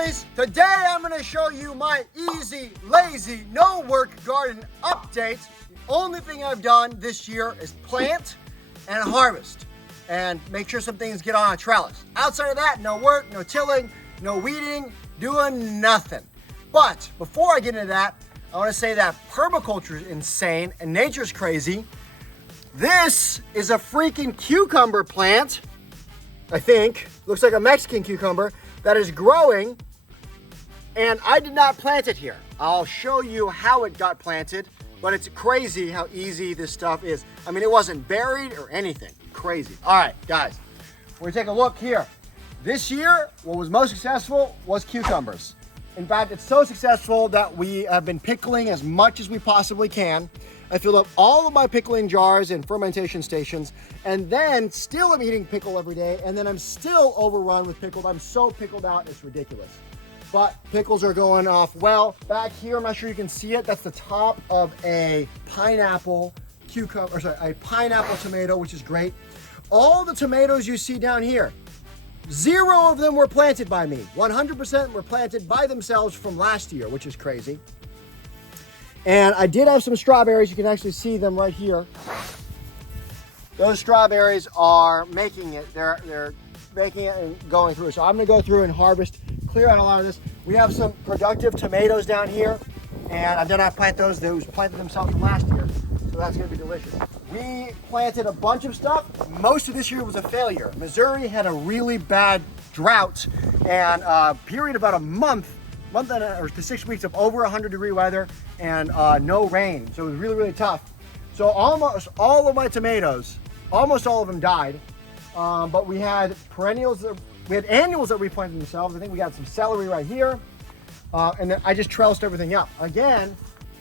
families, today I'm going to show you my easy, lazy, no work garden update. The only thing I've done this year is plant and harvest and make sure some things get on a trellis. Outside of that, no work, no tilling, no weeding, doing nothing. But before I get into that, I want to say that permaculture is insane and nature's crazy. This is a freaking cucumber plant, I think. Looks like a Mexican cucumber that is growing, and I did not plant it here. I'll show you how it got planted, but it's crazy how easy this stuff is. I mean, it wasn't buried or anything. Crazy. All right, guys, we're gonna take a look here. This year, what was most successful was cucumbers. In fact, it's so successful that we have been pickling as much as we possibly can. I filled up all of my pickling jars and fermentation stations, and then still I'm eating pickle every day, and then I'm still overrun with pickled. I'm so pickled out, it's ridiculous. But pickles are going off well. Back here, I'm not sure you can see it, that's the top of a pineapple a pineapple tomato, which is great. All the tomatoes you see down here, 0 of them were planted by me. 100% were planted by themselves from last year, which is crazy. And I did have some strawberries. You can actually see them right here. Those strawberries are making it. They're making it and going through. So I'm gonna go through and harvest, clear out a lot of this. We have some productive tomatoes down here, and I did not plant those. Those planted themselves from last year. So that's gonna be delicious. We planted a bunch of stuff. Most of this year was a failure. Missouri had a really bad drought and a period of about a month or to 6 weeks of over 100-degree weather and no rain. So it was really, really tough. So almost all of my tomatoes, almost all of them died. But we had perennials, we had annuals that replanted themselves. I think we got some celery right here. And then I just trellised everything up. Again,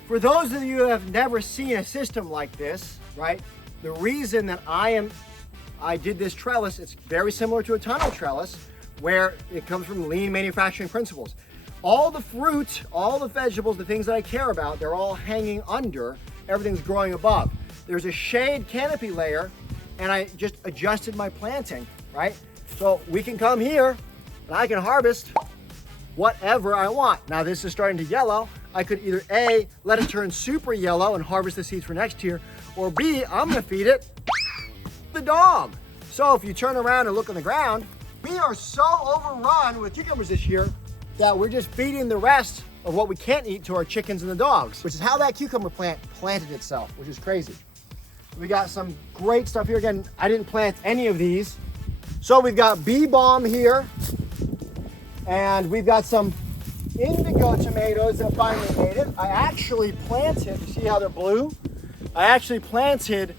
for those of you who have never seen a system like this, right? The reason that I did this trellis, it's very similar to a tunnel trellis where it comes from lean manufacturing principles. All the fruit, all the vegetables, the things that I care about, they're all hanging under, everything's growing above. There's a shade canopy layer, and I just adjusted my planting, right? So we can come here and I can harvest whatever I want. Now this is starting to yellow. I could either A, let it turn super yellow and harvest the seeds for next year, or B, I'm gonna feed it the dog. So if you turn around and look on the ground, we are so overrun with cucumbers this year that we're just feeding the rest of what we can't eat to our chickens and the dogs, which is how that cucumber plant planted itself, which is crazy. We got some great stuff here. Again, I didn't plant any of these. So we've got bee balm here, and we've got some indigo tomatoes that finally made it. I actually planted, you see how they're blue? I actually planted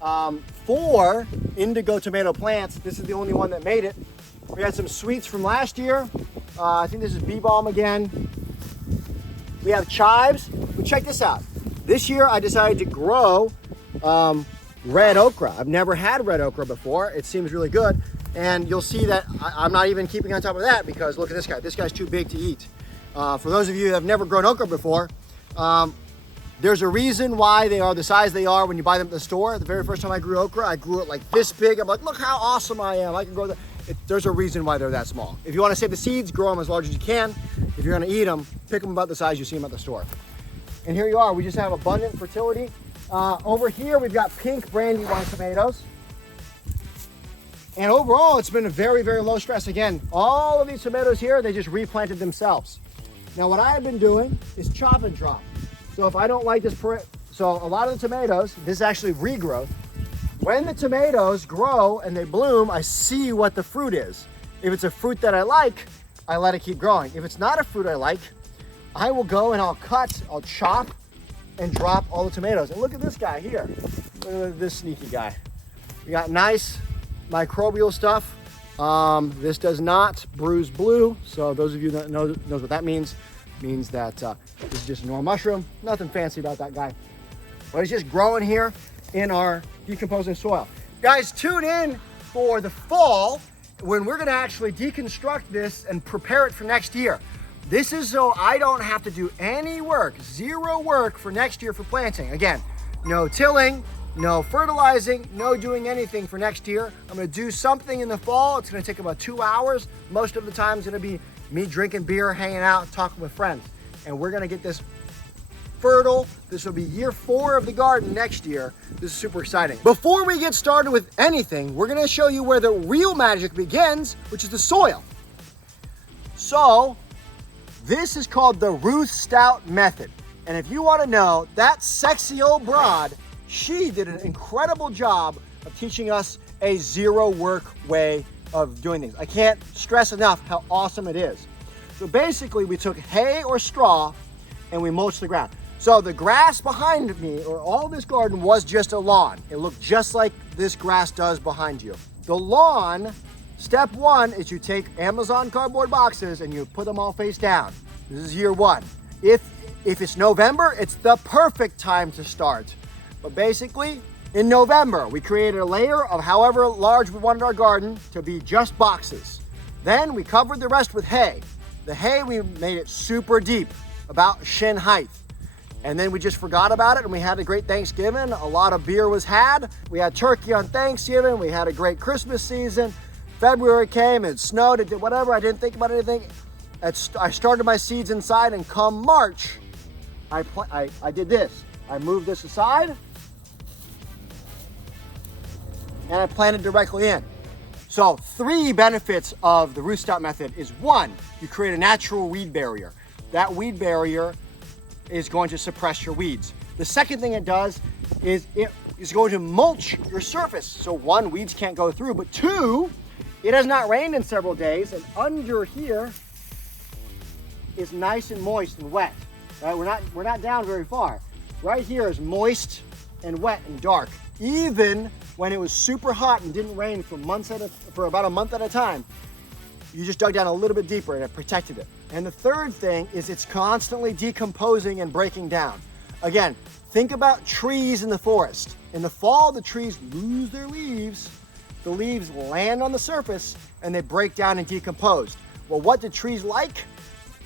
4 indigo tomato plants. This is the only one that made it. We had some sweets from last year. I think this is bee balm again. We have chives, but check this out. This year I decided to grow red okra. I've never had red okra before. It seems really good. And you'll see that I'm not even keeping on top of that because look at this guy. This guy's too big to eat. For those of you who have never grown okra before, there's a reason why they are the size they are when you buy them at the store. The very first time I grew okra, I grew it like this big. I'm like, look how awesome I am. I can grow that. There's a reason why they're that small. If you want to save the seeds, grow them as large as you can. If you're going to eat them, pick them about the size you see them at the store. And here you are. We just have abundant fertility. Over here, we've got pink brandywine tomatoes. And overall, it's been a very, very low stress. Again, all of these tomatoes here, they just replanted themselves. Now, what I have been doing is chop and drop. So if I don't like this, so a lot of the tomatoes, this is actually regrowth. When the tomatoes grow and they bloom, I see what the fruit is. If it's a fruit that I like, I let it keep growing. If it's not a fruit I like, I will go and I'll chop and drop all the tomatoes. And look at this guy here. Look at this sneaky guy. We got nice microbial stuff. This does not bruise blue. So those of you that knows what that means that this is just a normal mushroom. Nothing fancy about that guy. But it's just growing here in our decomposing soil. Guys, tune in for the fall when we're gonna actually deconstruct this and prepare it for next year. This is so I don't have to do any work, 0 work for next year for planting. Again, no tilling, No fertilizing, no doing anything for next year. I'm gonna do something in the fall. It's gonna take about 2 hours. Most of the time it's gonna be me drinking beer, hanging out, talking with friends. And we're gonna get this fertile. This will be year 4 of the garden next year. This is super exciting. Before we get started with anything, we're gonna show you where the real magic begins, which is the soil. So, this is called the Ruth Stout Method. And if you wanna know, that sexy old broad, she did an incredible job of teaching us a zero work way of doing things. I can't stress enough how awesome it is. So basically we took hay or straw and we mulched the ground. So the grass behind me, or all this garden, was just a lawn. It looked just like this grass does behind you. The lawn, step 1 is you take Amazon cardboard boxes and you put them all face down. This is year 1. If it's November, it's the perfect time to start. But basically, in November, we created a layer of however large we wanted our garden to be just boxes. Then we covered the rest with hay. The hay, we made it super deep, about shin height. And then we just forgot about it and we had a great Thanksgiving. A lot of beer was had. We had turkey on Thanksgiving. We had a great Christmas season. February came, it snowed, it did whatever. I didn't think about anything. I started my seeds inside, and come March, I did this. I moved this aside and I planted directly in. So 3 benefits of the Ruth Stout method is 1, you create a natural weed barrier. That weed barrier is going to suppress your weeds. The second thing it does is it is going to mulch your surface. So 1, weeds can't go through, but 2, it has not rained in several days, and under here is nice and moist and wet. Right? We're not down very far. Right here is moist and wet and dark. Even when it was super hot and didn't rain for about a month at a time, you just dug down a little bit deeper and it protected it. And the third thing is it's constantly decomposing and breaking down. Again, think about trees in the forest. In the fall, the trees lose their leaves. The leaves land on the surface and they break down and decompose. Well, what do trees like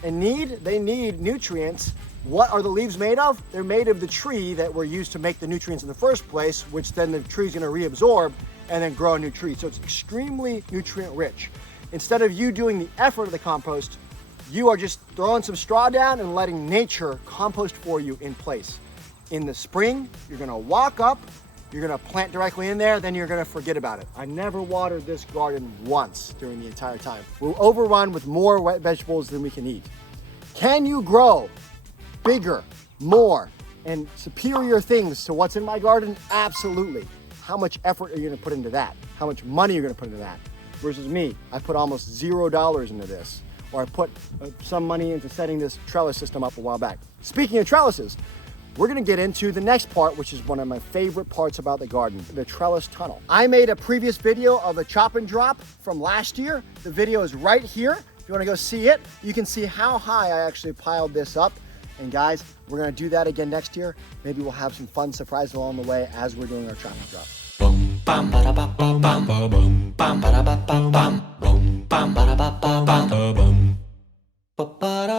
and need? They need nutrients. What are the leaves made of? They're made of the tree that were used to make the nutrients in the first place, which then the tree's gonna reabsorb and then grow a new tree. So it's extremely nutrient rich. Instead of you doing the effort of the compost, you are just throwing some straw down and letting nature compost for you in place. In the spring, you're gonna walk up, you're gonna plant directly in there, then you're gonna forget about it. I never watered this garden once during the entire time. We're overrun with more wet vegetables than we can eat. Can you grow bigger, more, and superior things to what's in my garden? Absolutely. How much effort are you gonna put into that? How much money are you gonna put into that? Versus me, I put almost $0 into this, or I put some money into setting this trellis system up a while back. Speaking of trellises, we're gonna get into the next part, which is one of my favorite parts about the garden, the trellis tunnel. I made a previous video of a chop and drop from last year. The video is right here. If you wanna go see it, you can see how high I actually piled this up. And guys, we're gonna do that again next year. Maybe we'll have some fun surprises along the way as we're doing our chop and drop. Boom, bam, ba da ba ba bam, boom, bam, ba da ba ba bam, boom, bam, ba da ba ba bam, boom, ba da.